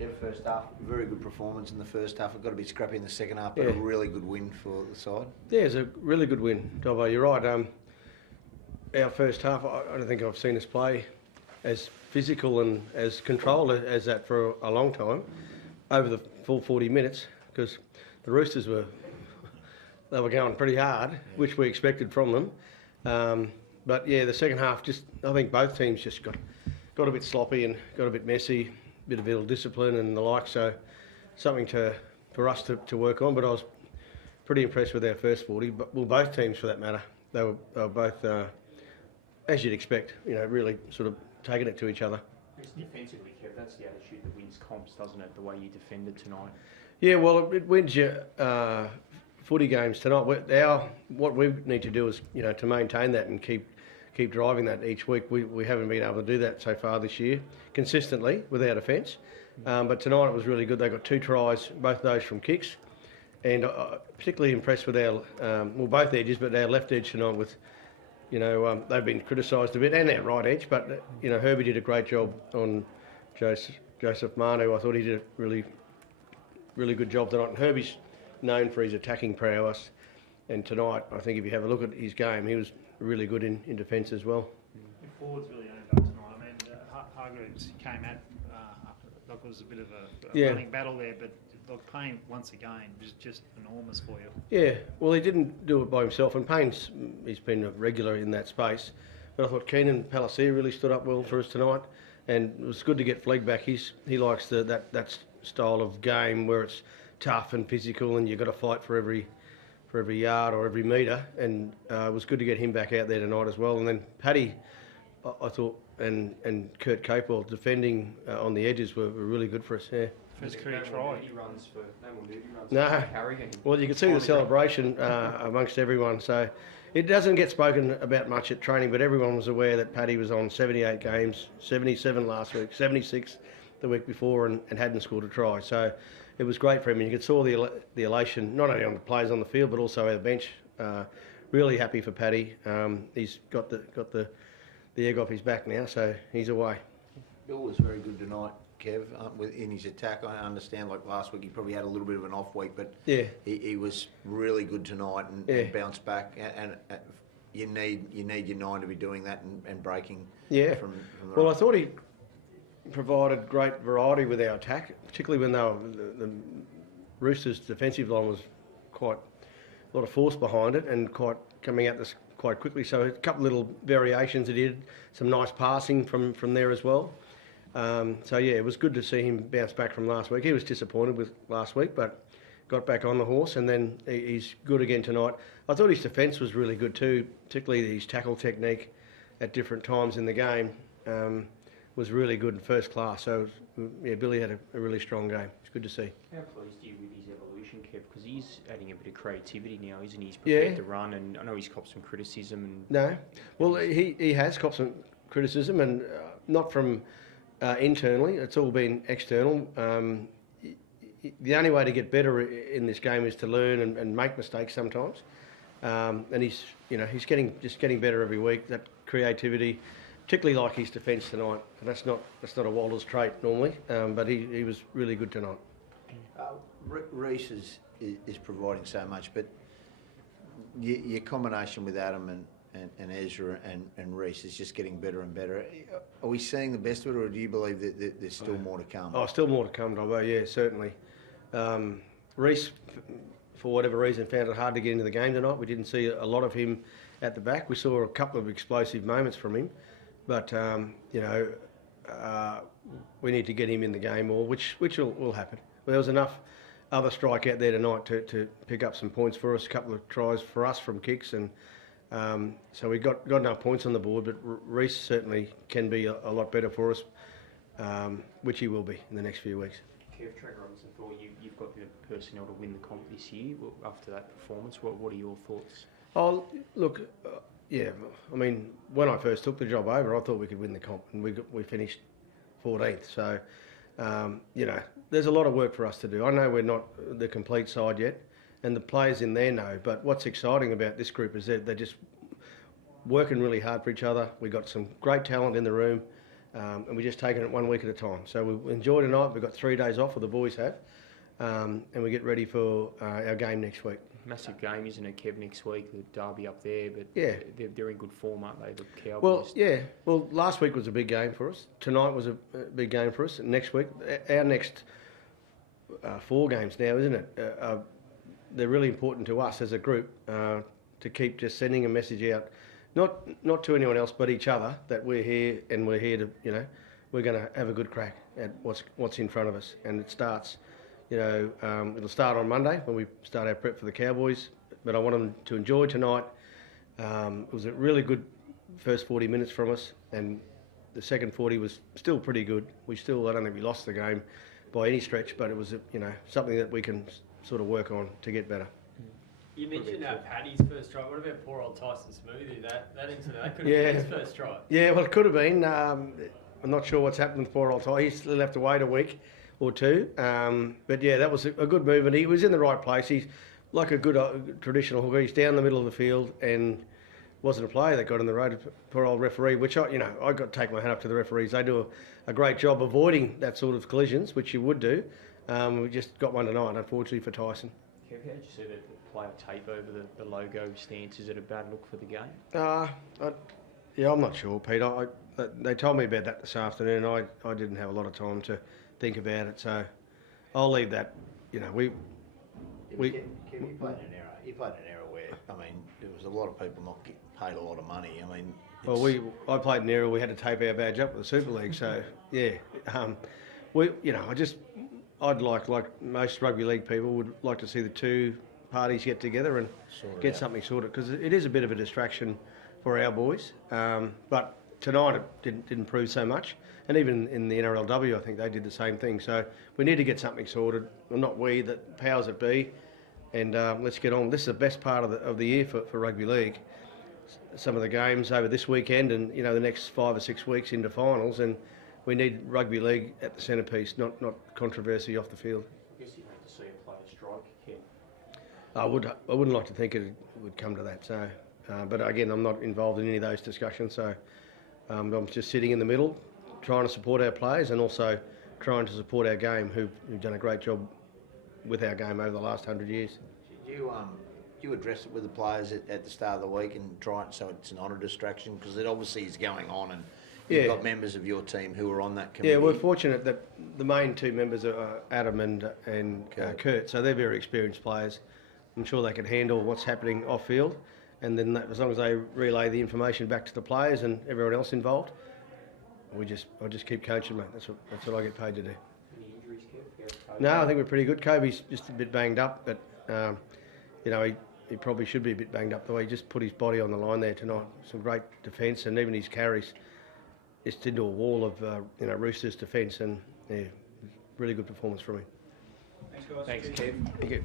Kev, first half, very good performance in the first half. It got a bit scrappy in the second half, but a really good win for the side. Yeah, it's a really good win, Dobbo. You're right. Our first half, I don't think I've seen us play as physical and as controlled as that for a long time over the full 40 minutes, because the Roosters were going pretty hard, which we expected from them. But yeah, the second half, I think both teams just got a bit sloppy and got a bit messy, bit of ill discipline and the like. So something for us to work on. But I was pretty impressed with our first 40. But both teams for that matter, they were both, as you'd expect, really sort of taking it to each other. It's defensively, Kev, that's the attitude that wins comps, doesn't it? The way you defended tonight. Yeah, well, it wins you footy games tonight. What we need to do is, to maintain that and keep driving that each week. We haven't been able to do that so far this year consistently with our defence. But tonight it was really good. They got 2 tries, both of those from kicks, and particularly impressed with our both edges, but our left edge tonight with. They've been criticised a bit, and our right edge, but Herbie did a great job on Joseph Manu. I thought he did a really, really good job tonight. And Herbie's known for his attacking prowess, and tonight, I think if you have a look at his game, he was really good in defence as well. The forwards really owned up tonight. I mean, Hargreaves came at, like it was a bit of a running battle there, but like Payne once again was just enormous for you. Yeah, well, he didn't do it by himself, and he's been a regular in that space. But I thought Keenan Palacia really stood up well for us tonight, and it was good to get Flegg back. He likes that style of game where it's tough and physical, and you've got to fight for every yard or every metre. And it was good to get him back out there tonight as well. And then Paddy, I thought, and Kurt Capewell defending on the edges were really good for us. Yeah. First career try. No. Well, you can see the celebration amongst everyone. So it doesn't get spoken about much at training, but everyone was aware that Paddy was on 78 games, 77 last week, 76 the week before, and hadn't scored a try. So it was great for him, and you could saw the elation not only on the players on the field but also our bench. Really happy for Paddy. He's got the egg off his back now, so he's away. Bill was very good tonight, Kev, in his attack. I understand, like last week, he probably had a little bit of an off week, but he was really good tonight and bounced back. And you need your 9 to be doing that and breaking. Yeah. From well, I thought he provided great variety with our attack, particularly when the Roosters' defensive line was quite a lot of force behind it and quite coming at this quite quickly. So a couple of little variations he did, some nice passing from there as well. So yeah, it was good to see him bounce back from last week. He was disappointed with last week, but got back on the horse, and then he's good again tonight. I thought his defence was really good too, particularly his tackle technique at different times in the game was really good and first class. So yeah, Billy had a really strong game. It's good to see. How pleased are you with his evolution, Kev? Because he's adding a bit of creativity now, isn't he? He's prepared to run, and I know he's copped some criticism. No, well, he has copped some criticism, and not from internally. It's all been external. The only way to get better in this game is to learn and make mistakes sometimes. And he's getting better every week. That creativity, particularly like his defence tonight. And that's not a Walters trait normally, but he was really good tonight. Reese is providing so much, but your combination with Adam and Ezra and Reese is just getting better and better. Are we seeing the best of it, or do you believe that there's still more to come? Oh, still more to come, Dobbo. Yeah, certainly. Reese, for whatever reason, found it hard to get into the game tonight. We didn't see a lot of him at the back. We saw a couple of explosive moments from him, but we need to get him in the game more, which will happen. There was enough other strike out there tonight to pick up some points for us. A couple of tries for us from kicks, and so we got enough points on the board. But Reese certainly can be a lot better for us, which he will be in the next few weeks. Kev, Trent Robinson, thought you've got the personnel to win the comp this year. After that performance, what are your thoughts? Oh, look, yeah. I mean, when I first took the job over, I thought we could win the comp, and we finished 14th. So, there's a lot of work for us to do. I know we're not the complete side yet, and the players in there know. But what's exciting about this group is that they're just working really hard for each other. We've got some great talent in the room. and we're just taking it 1 week at a time. So we enjoy tonight. We've got 3 days off, or the boys have, and we get ready for our game next week. Massive game, isn't it, Kev, next week? The derby up there, but yeah, they're in good form, aren't they, the Cowboys? Well, yeah. Well, last week was a big game for us. Tonight was a big game for us. And next week, our next 4 games now, isn't it? They're really important to us as a group to keep just sending a message out, not to anyone else but each other, that we're here and we're here to, we're going to have a good crack at what's in front of us. And it starts. It'll start on Monday when we start our prep for the Cowboys, but I want them to enjoy tonight. It was a really good first 40 minutes from us, and the second 40 was still pretty good. I don't think we lost the game by any stretch, but it was, something that we can sort of work on to get better. You mentioned Paddy's first try. What about poor old Tyson Smoothie? That could have been his first try. Yeah, well, it could have been. I'm not sure what's happened with poor old Ty. He's still have to wait a week or 2. But yeah, that was a good move, and he was in the right place. He's like a good traditional hooker. He's down the middle of the field, and wasn't a player that got in the road. Poor old referee, which I got to take my hat up to the referees. They do a great job avoiding that sort of collisions, which you would do. We just got one tonight, unfortunately for Tyson. Kev, how did you see the player tape over the logo stance? Is it a bad look for the game? I'm not sure, Pete. They told me about that this afternoon. I didn't have a lot of time to think about it, so I'll leave that. You played an error. You played an error where, there was a lot of people not getting paid a lot of money. I played an error. We had to tape our badge up with the Super League, so yeah. I'd like most rugby league people would like to see the 2 parties get together and get something sorted, because it is a bit of a distraction for our boys. But tonight it didn't prove so much, and even in the NRLW, I think they did the same thing. So we need to get something sorted. Well, not we, the powers that be, and let's get on. This is the best part of the year for rugby league. Some of the games over this weekend, and the next 5 or 6 weeks into finals, and we need rugby league at the centrepiece, not controversy off the field. I guess you'd hate to see a player strike, Ken. I wouldn't like to think it would come to that. So, but again, I'm not involved in any of those discussions. So I'm just sitting in the middle, trying to support our players and also trying to support our game, who've done a great job with our game over the last 100 years. Do you address it with the players at the start of the week and try it so it's not a distraction? Because it obviously is going on, and you've got members of your team who are on that committee. Yeah, we're fortunate that the main 2 members are Adam and Kurt, so they're very experienced players. I'm sure they can handle what's happening off field, and then as long as they relay the information back to the players and everyone else involved, I just keep coaching, mate. That's what I get paid to do. Any injuries, Kev? No, I think we're pretty good. Kobe's just a bit banged up, but he probably should be a bit banged up the way he just put his body on the line there tonight. Some great defence, and even his carries just into a wall of Roosters defence, and really good performance from him. Thanks, guys. Thanks, Kev. Thank you.